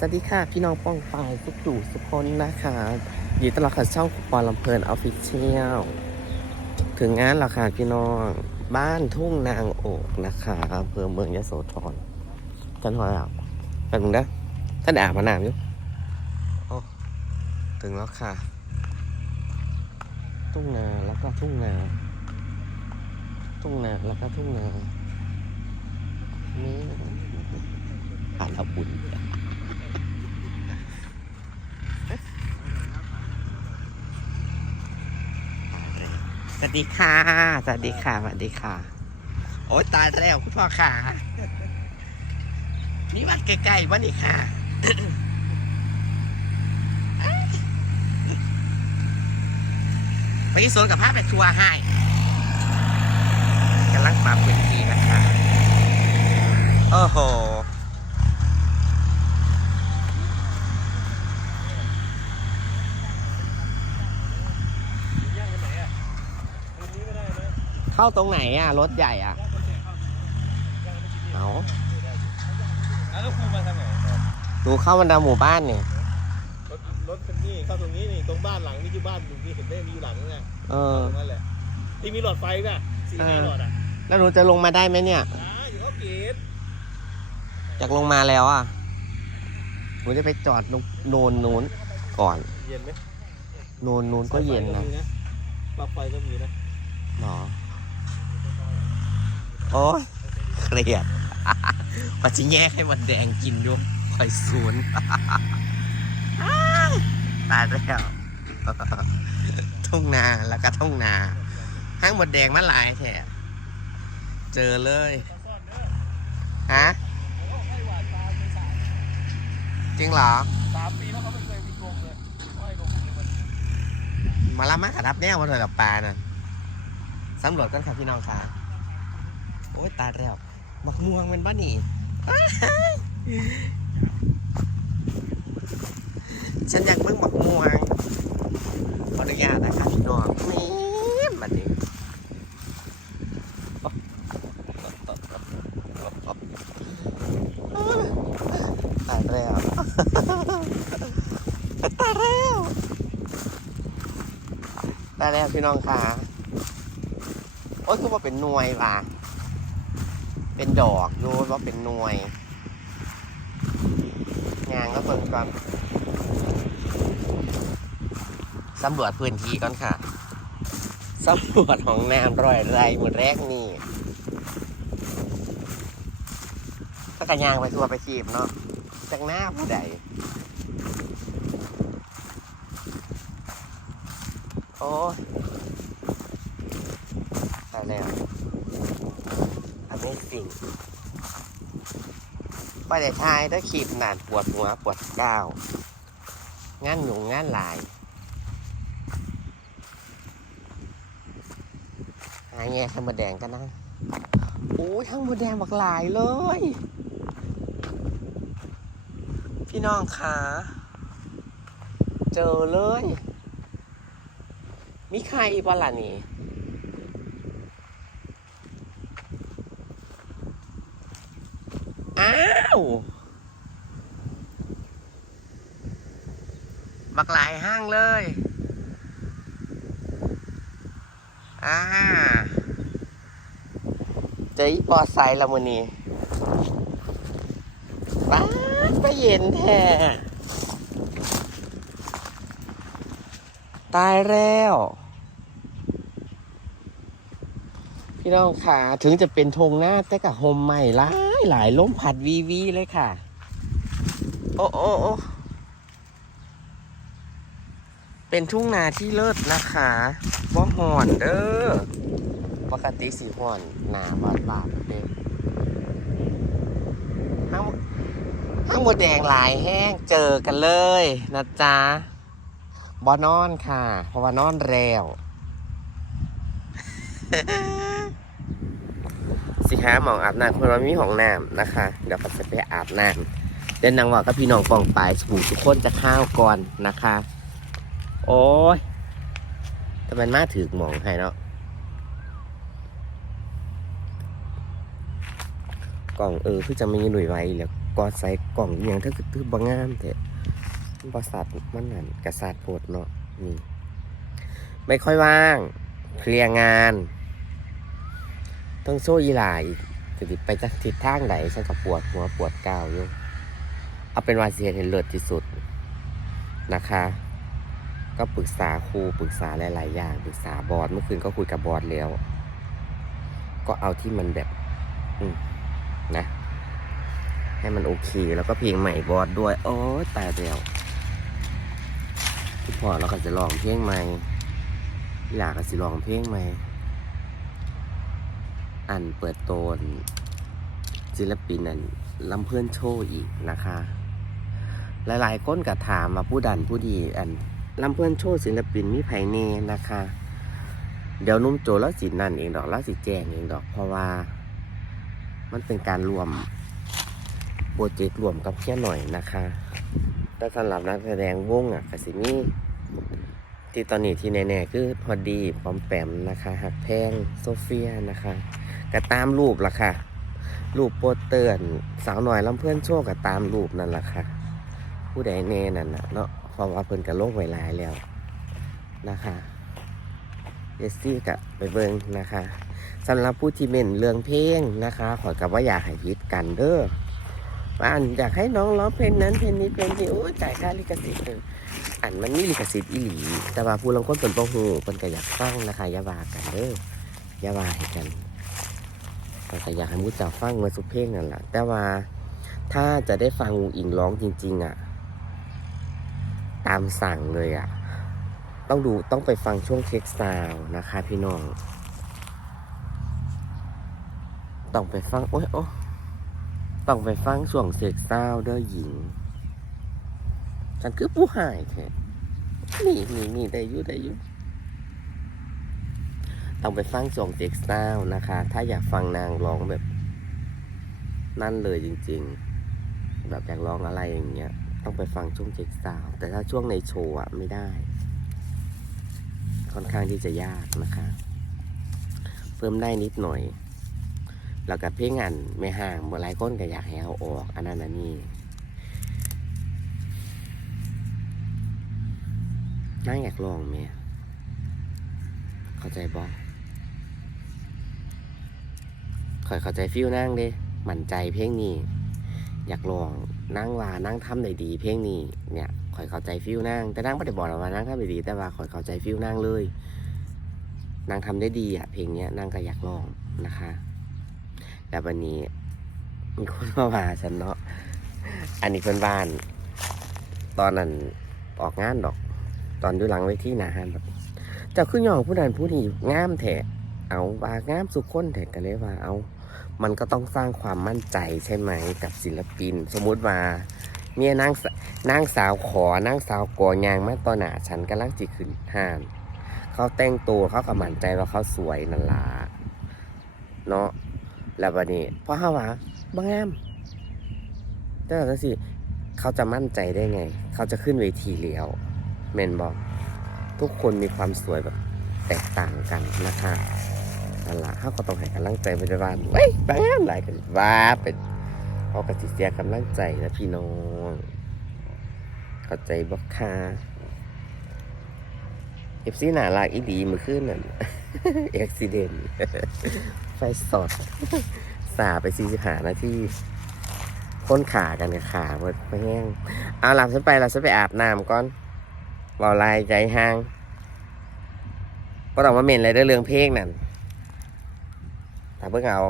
สวัสดีค่ะ พี่น้องป้องปายทุกอยู่สุกคนนะคะยินดีต้อนรับเข้าช่องปอลำเพลินออฟฟิเชียลถึงงานแล้วค่ะพี่น้องบ้านทุ่งนางโอกนะคะอำเภอเมืองยโสธรกันหอยอะไปมึงนะท่านอาบมานานอยู่โอ้ถึงแล้วค่ะ ทุ่งนาแล้วก็ทุ่งนาทุ่งนาแล้วก็ทุ่งนานี่ผ่านทับบุญ สวัสดีค่ะ สวัสดีค่ะ สวัสดีค่ะ โอ้ยตายแล้วคุณพ่อค่ะ นี่วัดใกล้ๆวะนี่ค่ะไปที่สวนกับภาพไปทัวร์ให้กำลังปรับพื้นที่นะคะ โอ้โห เข้าตรงไหนอะ รถใหญ่อะ เอาแล้วครูมาทางไหนหนูเข้ามันดาหมู่บ้านเนี่ยรถรถเป็นนี่เข้าตรงนี้นี่ตรงบ้านหลังนี่คือบ้านลุงที่เห็นได้มีอยู่หลังนึงอะเออตรงนั้นแหละที่มีหลอดไฟป่ะสี่ห้าเออหลอดอะแล้วหนูจะลงมาได้ไหมเนี่ยอ่าอยู่ก็เกตอยากลงมาแล้วอะหนูจะไปจอดตรงโนนนู้นก่อนเย็นไหมโนนนู้นก็เย็นนะปลั๊กไฟก็มีนะหรอ โอ้ยเครียดปัจจิแย่ให้มันแดงกินด้วยคอยศูนย์ตายแล้วทุ่งนาแล้วก็ทุ่งนาห้างหมดแดงมาหลายแถบเจอเลยฮะจริงเหรอสามปีแล้วเขาไม่เคยมีกรงเลยไม่ให้กรงเลยมันมาละมากระดับแน่มาเถอะกับปลาน่ะสำรวจกันค่ะพี่น้องค่ะโอ้ยตายแล้วมักม่วงเป็นบ้านี่ฉันอยากเบิ่งมักม่วงขออนุญาตนะคะพี่น้องนี่บัดนี้ตายแล้วตายแล้วได้แล้วพี่น้องค่ะโอ้ยคือว่าเป็นหน่วยว่ะ เป็นดอกดูว่าเป็นหน่วยงานก็เบิ่งก่อนสำรวจพื้นที่ก่อนค่ะสำรวจของน้ำรอยไรหมดแรกนี่ถ้ากระยางไปทัวไปขีบเนาะจากหน้าผู้ใดโอ้ตายแล้ว Amazing ไปแต่ทายถ้าขีดหนานปวดหัวปวดก้าวงานหนุ่งงานหลาย หายแง่ข้างมาแดงกันนะโอ้ยข้างมาแดงบักหลายเลย พี่น้องคะเจอเลย มีใครบ้างล่ะนี่ อ้าว บักหลายห้างเลย อ่าเจออีปอไซค์ละมือนี้ป้าไปเย็นแท้ตายแล้ว พี่น้องค่ะถึงจะเป็นธงหน้าแต่กับโฮมใหม่หลายหลายล้มผัดวีวีเลยค่ะ โอ้โอ้โอ้เป็นทุ่งนาที่เลิศนะคะว่าห่อนเด้อปกติสีห่อนหนาบาดบาดเด้ห้างห้างหมดแดงหลายแห้งเจอกันเลยนะจ๊ะบอนอนค่ะ เพราะว่านอนแล้ว สิคะหมองอาบน้ำคนว่ามีห้องน้ำนะคะ เดี๋ยวก็จะไปอาบน้ำเดินนางว่ากับพี่น้องกองปลายสูทุกคนจะข้าวก่อนนะคะ โอ้ยแต่มันมาถือหมองให้เนาะกล่องเออคือจะมีหน่วยไว้แล้วกอดใส่กล่องอย่างถ้าคือตื้อบางามแต่บริษัทมันนั่นกระสาดโพดเนาะนี่ไม่ค่อยว่าง เคลียร์งาน ต้องโซ่ยีหลาอีกจะติไปจากทิศทางไหนฉันก็ปวดหัวปวดก้าวอยู่เอาเป็นวาเซียนเห็นเลิศที่สุดนะคะ ก็ปรึกษาครูปรึกษาหลาย ๆ อย่าง ปรึกษาบอร์ดเมื่อคืนก็คุยกับบอร์ดแล้ว ก็เอาที่มันแบบ อืมนะ ให้มันโอเค แล้วก็เพลงใหม่บอร์ดด้วย โอ้ยตายแล้วพี่พอเราก็จะลองเพลงใหม่พี่หลาก็จะลองเพลงใหม่ อันเปิดตนศิลปินนั่นลำเพื่อนโชว์อีกนะคะ หลายๆคนก็ถามมาผู้ดันผู้ดีอันลำเพื่อนโชว์ศิลปินมีไผเนนะคะ เดี๋ยวนุ่มโจแล้วสินั่นเองดอกแล้วสิแจ้งเองดอกเพราะว่า มันเป็นการรวมโปรเจกต์รวมกับแค่หน่อยนะคะแต่สำหรับนักแสดงวงอะกสิมีที่ตอนนี้ที่แน่ๆคือพอดีปอมแปมนะคะหักแพงโซเฟียนะคะ ก็ตามรูปล่ะค่ะ รูปโปสเตอร์สาวหน่อยลำเพื่อนโชว์ก็ตามรูปนั่นละค่ะ ผู้ใดแน่นั่นนะเนาะเพราะว่าเพิ่นก็โลกไวลายแล้วนะคะเจสซี่กับไปเบิงนะคะสำหรับผู้ที่เม่นเรื่องเพลงนะคะขอกับว่าอยากให้พิดกันเด้อว่าอันอยากให้น้องร้องเพลงนั้นเพลงนี้เพลงนี้โอ้จ่ายค่าลิขสิทธิ์เอออันมันมีลิขสิทธิ์อีหลี แต่ว่าผู้ลางคนเป็นบ่ฮู้เพิ่นก็อยากฟังนะคะยาว่ากันเด้อยาว่าให้กัน ก็อยากให้มูจ้าฟังมาสุเพลงนั่นแหละแต่ว่าถ้าจะได้ฟังวงอิงร้องจริง ๆ อะ ตามสั่งเลยอะ ต้องดูต้องไปฟังช่วงเทคซาวนะคะพี่น้อง ต้องไปฟัง โอ้ยโอ้ต้องไปฟังช่วงเทคซาวเด้อหญิง ฉันคือผู้หายแท้นี่นี่นี่ได้ยุได้ยุ ต้องไปฟังช่วงเทคซาวนะคะ ถ้าอยากฟังนางร้องแบบ นั่นเลยจริง ๆ แบบอยากร้องอะไรอย่างเงี้ย ต้องไปฟังช่วงเช็คซาวแต่ถ้าช่วงในโชว์อะไม่ได้ ค่อนข้างที่จะยากนะคะ เพิ่มได้นิดหน่อย แล้วกับเพลงอันไม่ห่างเมื่อไรก้นก็อยากให้เอาออก อันนั้นอันนี้นั่งอยากลองเมียเข้าใจบอ คอยเข้าใจฟิลนั่งเด้มั่นใจเพลงนี้ อยากลองนั่งว่านั่งทำได้ดีเพลงนี้เนี่ยคอยเข้าใจฟิลนั่งแต่นั่งไม่ได้บอกหรอกว่านั่งทำได้ดี แต่ว่าคอยเข้าใจฟิลนั่งเลยนั่งทำได้ดีอะเพลงเนี้ยนั่งก็อยากลองนะคะ แล้ววันนี้มีคนมาว่าฉันเนาะอันนี้เพื่อนบ้าน ตอนนั้นออกงานดอก ตอนอยู่หลังเวทีหนาฮันแบบเจ้าขึ้นยองผู้นั้นผู้นี้งามแท้เอาว่างามสุขคนแท้กันเลยว่าเอา มันก็ต้องสร้างความมั่นใจใช่ไหมกับศิลปิน สมมุติว่าเมียนางนางสาวขอนางสาวกอยางมาต่อหน้าฉันกำลังจิขึ้นห้านเขาแต่งตัวเขาก็มั่นใจว่าเขาสวยนั่นล่ะเนาะแล้ววันนี้พราะเขาว่าบางามแต่ละสิเขาจะมั่นใจได้ไง เขาจะขึ้นเวทีแล้วเมนบอก ทุกคนมีความสวยแบบแตกต่างกันนะคะ นั่นละเขาก็ต้องให้กำลังใจไปด้วยว่าเว้ยบางงามหลายกันว่าเป็นเขากระสิเสียกำลังใจนะพี่น้อง เข้าใจบอกค่ะเอฟซีหนาลากอีดีมือขึ้นนั่นเอ็กซิเดนไฟสดสาไปสี่สิบหานาทีค้นขากันกับขาเบิดไม่แห้งเอาหลับฉันไปหลับฉันไปอาบน้ำก่อนเบาลายใจห่างก็ต้องมาเมนอะไรเรื่องเพลงนั่น ถ้าเพิ่งเอา